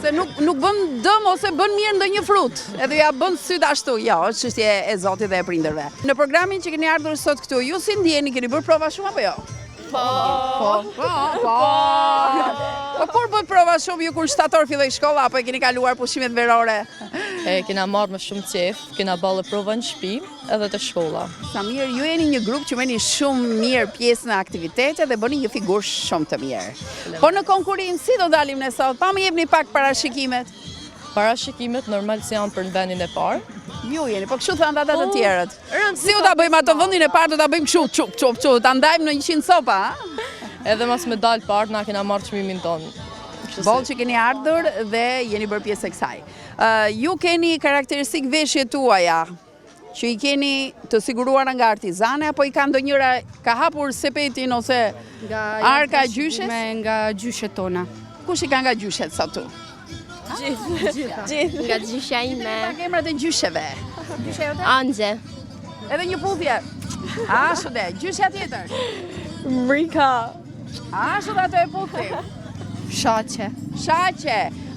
Se nuk bën dëm ose bën mirë ndonjë frut. Edhe ja bën syt ashtu. Jo, është çështje e Zotit dhe e prindërve. Në programin që keni ardhur sot këtu, ju si ndjeni? Keni bërë prova shumë apo jo? Po, kur bët prova shumë ju kur shtator filloi shkolla apo e keni kaluar pushimet verore? Kena marrë më shumë qef, kena ballë prova në shtëpi edhe të shkolla. Sa mirë, ju jeni një grup që merrni shumë mirë pjesë në aktivitete dhe bëni një figurë shumë të mirë. Po në konkurim, si do dalim ne sot? Pa më jepni pak parashikimet. Parashikimet normal si janë për në vendin e parë. Ju jeni, po kështu thënë ata të tjerët. Si u ta bëjmë ato vendin e parë, do ta bëjmë kështu, çup, ta ndajmë në 100 copa, ha? Edhe mas medal parë na kena marrë çmimin tonë. Boll që keni ardhur dhe jeni bërë pjesë e kësaj. Ju keni karakteristik veshje tuaja, që i keni të siguruara nga artizane, apo i ka ndonjëra, ka hapur sepetin ose arka gjyshes? Nga gjyshet tona. Kush i ka nga gjyshet sot tu? Gjithë. Nga gjysha ime. Pak emrat e gjysheve. Gjysha jote? Anxe. Edhe një puthje. Ashtu dhe, gjyshja tjetër. Mrika. Ashtu dhe ato e puthi. Shaqe.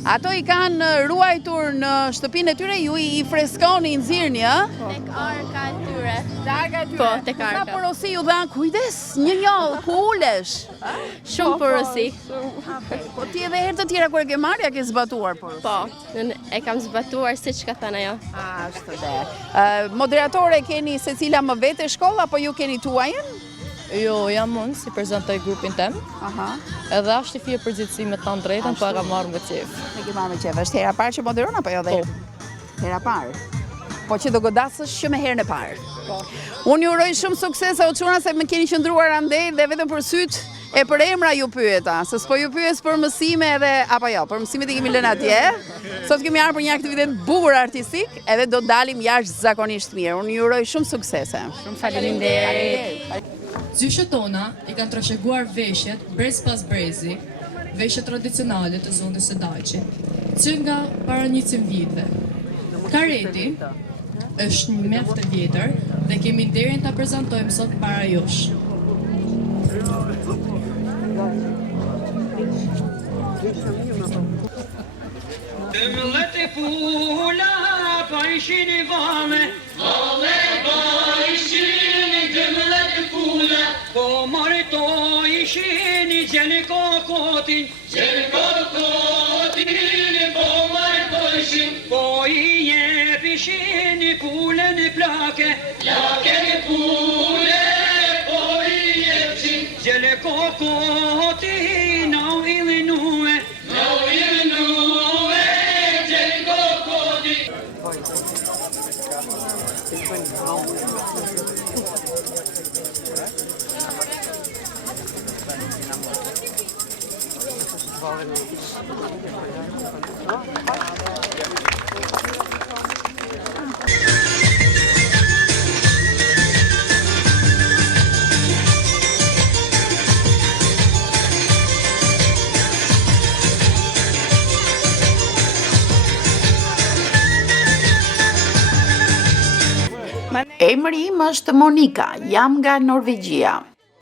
Ato i kanë ruajtur në shtëpinë e tyre, ju i freskoni, nxirrni, ë? Tek arka e tyre. Arka e tyre. Po, tek arka. Sa porosi ju dhan, kujdes, një njoll, ku ulesh. Shumë porosi. Po ti edhe herë të tjera kur e ke marrë, ja ke zbatuar porosi. Po, e kam zbatuar siç ka thënë ajo. Ashtu dhe. Moderatore keni secila më vete shkolla, apo ju keni tuajën? Jo, jam unë si prezantoj grupin tem. Edhe ashtë i fje përgjithësi me të në drejtën, po e ka marrë me qef. E ke marrë me qef, është hera parë që moderon, apo jo dhe? Hera parë. Po që do godasësh që me herën e parë. Unë ju uroj shumë sukses, o çuna, se më keni qëndruar andej dhe vetëm për syt e për emra ju pyeta, se s'po ju pyes për mësime edhe, apo jo, për mësimet i kemi lënë atje. Sot kemi ardhur për një aktivitet bukur artistik, edhe do dalim jashtëzakonisht mirë. Unë ju uroj shumë suksese. Shumë faleminderit. Gjyshet tona i kanë trashëguar veshjet brez pas brezi, veshjet tradicionale të zonës së Dajçit, që nga para 100 viteve. Kareti është mjaft e vjetër dhe kemi nderin ta prezantojmë sot para jush. Dëmëllet e pula, pa ishin i vame, pa ishin i dëmëllet e pula, po marito ishin i gjeni kokotin, po marito ishin, po i jep ishin i pulen e plake, po i jepshin, gjeni kokotin, au i linue, Emri im është Monika, jam nga Norvegjia.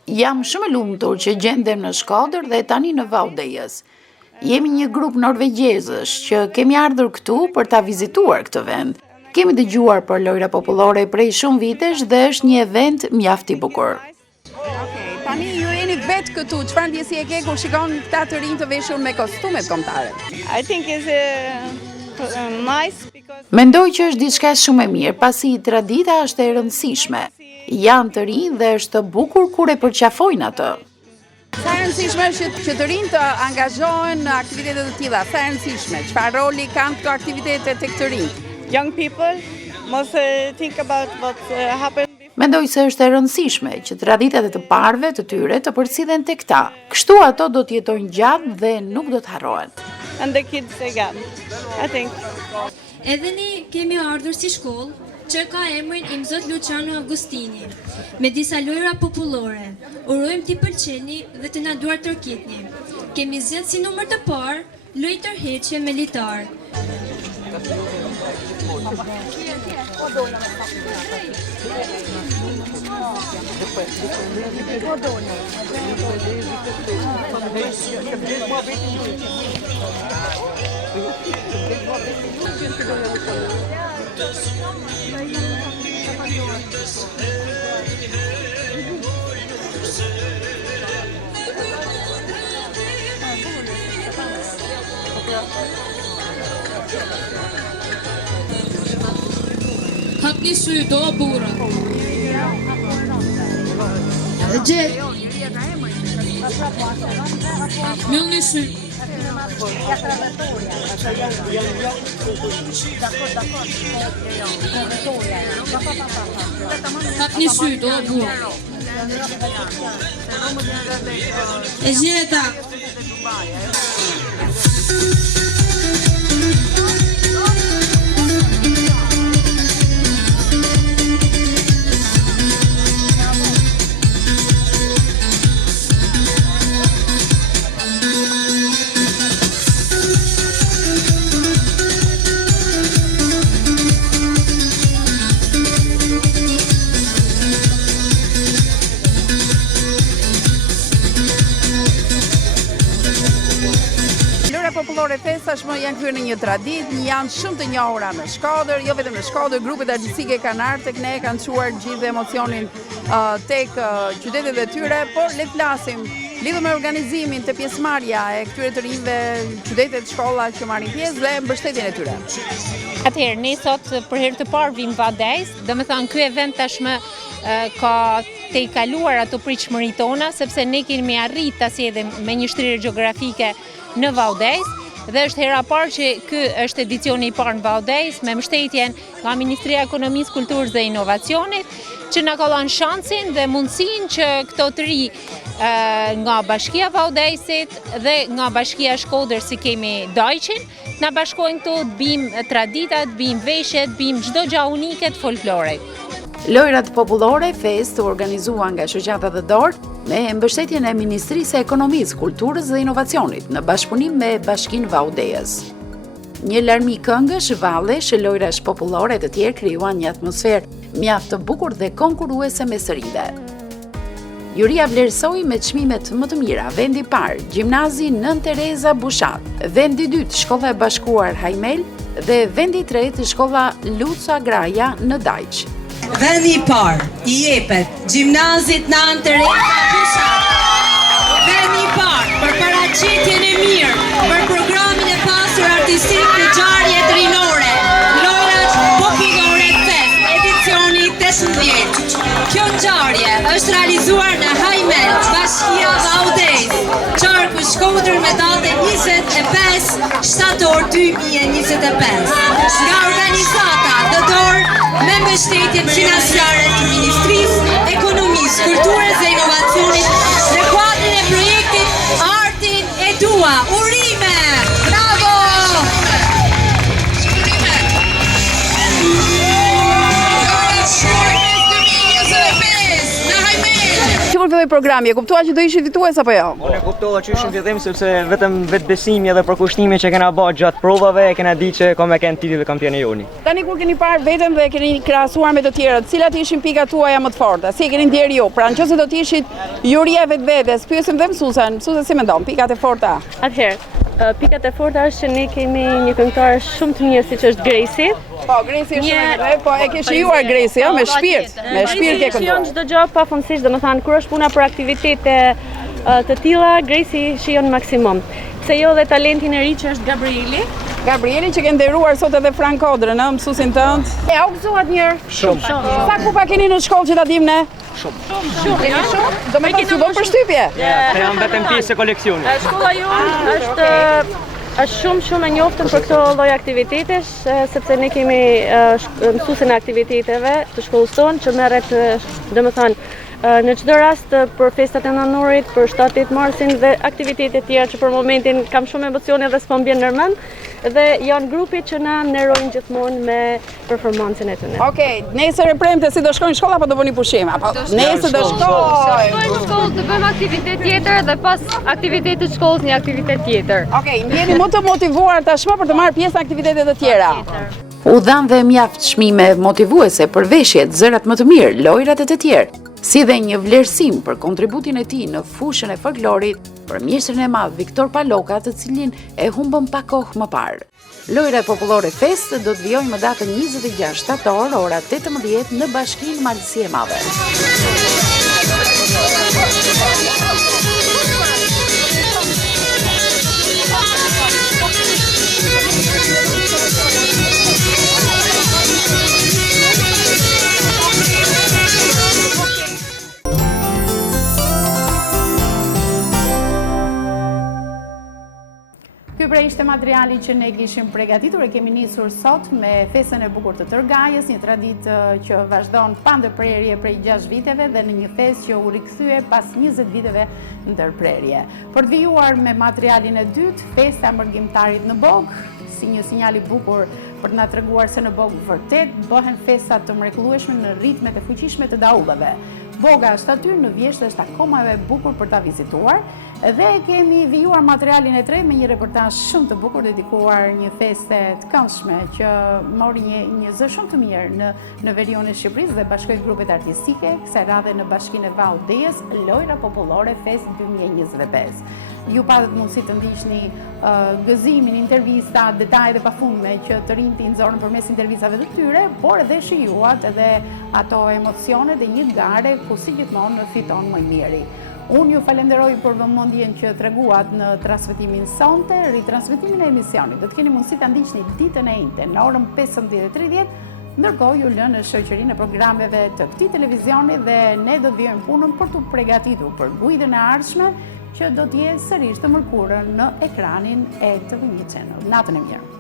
Jam shumë e lumtur që gjendem në Shkodër dhe tani në Vaudejës. Jemi një grup norvegjezësh që kemi ardhur këtu për ta vizituar këtë vend. Kemi dëgjuar për lojra popullore prej shumë vitesh dhe është një event mjaft i bukur. Tani ju jeni vetë këtu, çfarë ndjesi e ke kur shikon këta të rinj të veshur me kostumet kombëtare? I think is nice because Mendoj që është diçka shumë e mirë, pasi tradita është e rëndësishme. Janë të rinj dhe është bukur kur e përqafojnë atë. Sa e rëndësishme është që të rinjtë të angazhohen në aktivitete të tilla? Sa e rëndësishme? Çfarë roli kanë këto aktivitete tek të rinjt? Young people must think about what happened. Mendoj se është e rëndësishme që traditat e të parëve të tyre të përcjellen tek ta. Kështu ato do të jetojnë gjatë dhe nuk do të harrohen. And the kids again, I think. Edhe ne kemi ardhur si shkollë që ka emrin Imzot Luciano Agustini, me disa lojra popullore. Urojmë t'i pëlqeni dhe të na duar tërkitni. Kemi zgjedhur si numër të parë lojë tërheqje me litar. Hapni sy, do burra. Mbyllni sy. Hapni sy, do burra. E gjeta. Popullore Fest tashmë janë kthyer në një traditë, janë shumë të njohura në Shkodër, jo vetëm në Shkodër, grupet artistike kanë ardhur tek ne, kanë çuar gjithë emocionin tek qytetet e tyre, por le të flasim lidhur me organizimin të pjesëmarrja e këtyre të rinjve, qytetet, shkolla që marrin pjesë dhe mbështetjen e tyre. Atëherë, ne sot për herë të parë vim Valdez, domethënë ky event tashmë ka të i kaluar ato pritshmëritë tona, sepse ne kemi arritur ta sjellim me një shtrirje gjeografike në Valdez dhe është hera parë që ky është edicioni i parë në Valdez me mbështetjen nga Ministria e Ekonomisë, Kulturës dhe Inovacionit, që na ka dhënë shansin dhe mundësinë që këto të ri nga Bashkia Valdezit dhe nga Bashkia Shkodër si kemi Dajqin, na bashkojnë këtu të bijmë traditat, të bijmë veshjet, të bijmë çdo gjë unike të folklorit. Lojrat popullore Fest u organizuan nga Shoqata Dhe Dorë me mbështetjen e Ministrisë së Ekonomisë, Kulturës dhe Inovacionit në bashkëpunim me Bashkinë Valdez. Një larmi këngësh, vallesh, lojrash popullore të tjerë krijuan një atmosferë mjaft të bukur dhe konkurruese me sërive. Juria vlerësoi me çmimet më të mira vendi i parë, Gjimnazi Nën Tereza Bushat, vendi i dytë, Shkolla e Bashkuar Hajmel dhe vendi i tretë, Shkolla Luca Graja në Dajq. Vendi i parë i jepet Gjimnazit Nën Tereza Bushat. Vendi i parë për paraqitjen e mirë për programin e pasur artistik të ngjarjet rinore, Lojrat Popullore Fest, edicioni 18. Kjo ngjarje është realizuar në Hajmel, Bashkia Valdez, Qarku Shkodër me datën 25 shtator 2025. Nga organizata The Door me mbështetjen financiare të Ministrisë Ekonomisë, Kulturës dhe Inovacionit në kuadrin e projektit Artin e Dua. Urime! Bravo! Që kur filloi programi, e kuptua që do ishit fitues apo jo? Unë e kuptova që ishin fillim sepse vetëm vetbesimi edhe përkushtimi që kena bërë gjatë provave e kena ditë që kam e kenë titullin e kampionjoni. Tani kur keni parë veten dhe keni krahasuar me të tjerët, cilat ishin pikat tuaja më të forta? Si e keni ndjerë ju? Pra nëse do të ishit juria vetvetes, pyesim dhe mësuesen si mendon, pikat e forta? Atëherë, pikat e forta është që ne kemi një këngëtar shumë të mirë siç është Gresi. Po, Gresi është shumë mirë, po e ke shijuar Gresi, me shpirt ke kënduar. Shijon çdo gjë pafundësisht, domethënë kur është puna për aktivitete të tilla, Gresi shijon maksimum. Pse jo dhe talentin e ri që është Gabrieli që ke nderuar sot edhe Frank Kodrën, mësuesin tënd. E u gëzuat mirë? Shumë. Sa kupa keni në shkollë që ta dim ne? Shumë. Do me të fillon për shtypje. Jam vetëm pjesë e koleksionit. Shkolla jonë është shumë e njoftën për këto lloj aktivitetesh, sepse ne kemi mësuesin e aktiviteteve të shkollës tonë që merret, domethënë, në çdo rast për festat e nënorit, për 7-8 marsin dhe aktivitete tjera që për momentin kam shumë emocione dhe s'po mbien ndërmend, dhe janë grupi që na nderojnë gjithmonë me performancën e tyre. Okej, nesër e premte si do shkojnë në shkollë apo do bëni pushim? Apo nesër do shkojnë. Shkojnë në shkollë të bëjmë aktivitet tjetër dhe pas aktivitetit të shkollës një aktivitet tjetër. Okej, jeni më të motivuar tashmë për të marrë pjesë në aktivitetet e tjera. U dhanë dhe mjaft çmime motivuese për veshjet, zërat më të mirë, lojrat e të tjerë, si dhe një vlerësim për kontributin e tij në fushën e folklorit për mjeshtrin e madh Viktor Paloka, të cilin e humbëm pa kohë më parë. Lojra popullore Fest do të vijojë më datën 26 shtator, ora 18 në Bashkinë Malësi e Madhe. Ky pra ishte materiali që ne kishim përgatitur, e kemi nisur sot me festën e bukur të Tërgajës, një traditë që vazhdon pa ndërprerje prej 6 viteve dhe në një festë që u rikthye pas 20 viteve ndërprerje. Për të vijuar me materialin e dytë, festa e mërgjimtarit në Bogë, si një sinjal i bukur për të na treguar se në Bogë vërtet bëhen festa të mrekullueshme në ritmet e fuqishme të daullave. Boga është aty, në Vjesht është akoma e bukur për ta vizituar, dhe kemi vijuar materialin e tretë me një reportazh shumë të bukur dedikuar një feste të këndshme që mori një zë shumë të mirë në veriun e Shqipërisë dhe bashkoi grupet artistike, kësaj radhe në Bashkinë e Vau Dejes, Lojra Popullore Fest 2025. Ju patët mundësi të ndiqni gëzimin, intervista, detajet e pafundme që të rinjt i nxorën përmes intervistave të tyre, por edhe shijuat edhe ato emocione dhe një gare ku si gjithmonë fiton më i miri. Unë ju falenderoj për vëmendjen që treguat në transmetimin sonte, ritransmetimin e emisionit. Do të keni mundësi ta ndiqni ditën e njëjtë në orën 15:30. Ndërkohë ju lënë në shoqërinë e programeve të këtij televizioni dhe ne do të vijmë punën për të përgatitur për guidën e ardhshme që do të jetë sërish të mërkurën në ekranin e TV1 Channel. Natën e mirë.